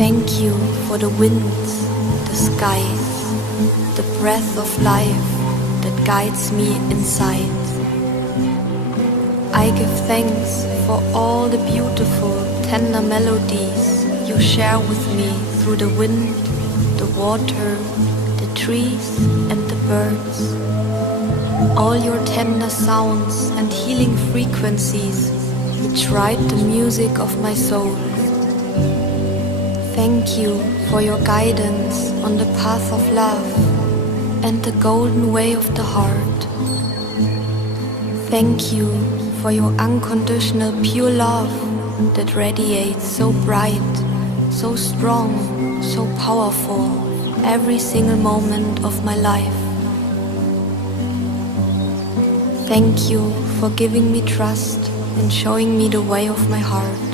Thank you for the winds, the skies, the breath of life that guides me inside. I give thanks for all the beautiful, tender melodies you share with me through the wind, the water, the trees and the birds. All your tender sounds and healing frequencies which write the music of my soul. Thank you for your guidance on the path of love and the golden way of the heart. Thank you for your unconditional pure love that radiates so bright, so strong, so powerful every single moment of my life. Thank you for giving me trust and showing me the way of my heart.